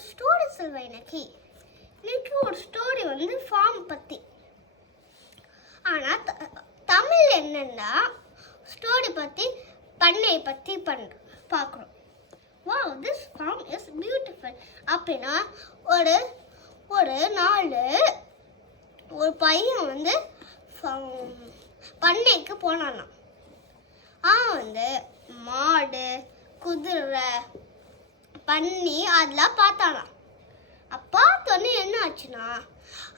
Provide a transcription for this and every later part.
ஒரு ஸ்டோரி சொல்வேன். இன்னைக்கு ஒரு ஸ்டோரி வந்து ஃபார்ம் பற்றி. ஆனால் தமிழ் என்னன்னா ஸ்டோரி பற்றி பண்ணை பற்றி பார்க்குறோம். Wow, this farm is beautiful அப்படின்னா ஒரு நாள் ஒரு பையன் வந்து பண்ணைக்கு போனானா. வந்து மாடு, குதிரை, பன்னி அதெல்லாம் பார்த்தானா. பார்த்தோன்னே என்ன ஆச்சுன்னா,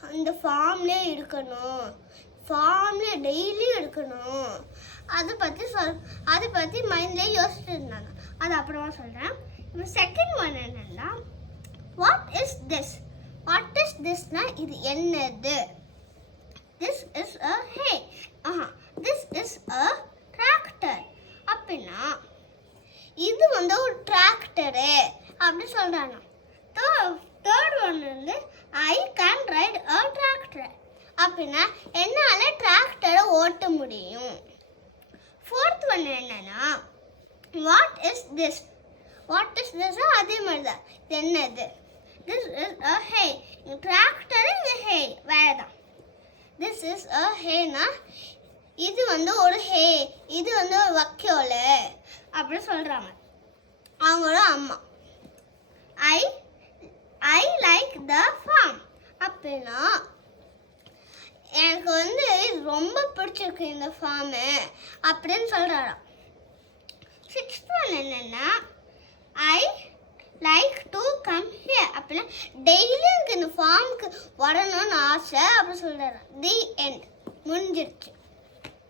அந்த ஃபார்ம்லேயே இருக்கணும், ஃபார்ம்லேயே டெய்லியும் இருக்கணும், அதை பற்றி மைண்ட்லேயே யோசிச்சுட்டு இருந்தாங்க. அது அப்புறமா சொல்கிறேன். செகண்ட் ஒன் என்னன்னா, வாட் இஸ் திஸ்னா இது என்னது? This is a hey. This is a tractor அப்படின்னா இது வந்து ஒரு டிராக்டரு அப்படி சொல்கிறாங்க. தேர்ட் ஒன் வந்து I can write a tractor அப்படின்னா என்னால் டிராக்டரை ஓட்ட முடியும். ஃபோர்த் ஒன் என்னன்னா, வாட் இஸ் திஸ் அதே மாதிரி தான். இது என்னது? This is a hey. Tractor இந்த ஹே வேறு தான். திஸ் இஸ் அ ஹேனா இது வந்து ஒரு ஹே, இது வந்து ஒரு வக்கியோல அப்படி சொல்கிறாங்க அவங்களோட அம்மா. ஐ லைக் த ஃபார்ம் அப்படின்னா எனக்கு வந்து ரொம்ப பிடிச்சிருக்கு இந்த ஃபார்மு அப்படின்னு சொல்கிறாராம். சிக்ஸ்த் ஒன் என்னென்னா, I like to come here அப்படின்னா டெய்லியும் எனக்கு இந்த ஃபார்முக்கு வரணும்னு ஆசை அப்படி சொல்கிறாராம். தி எண்ட், முடிஞ்சிருச்சு.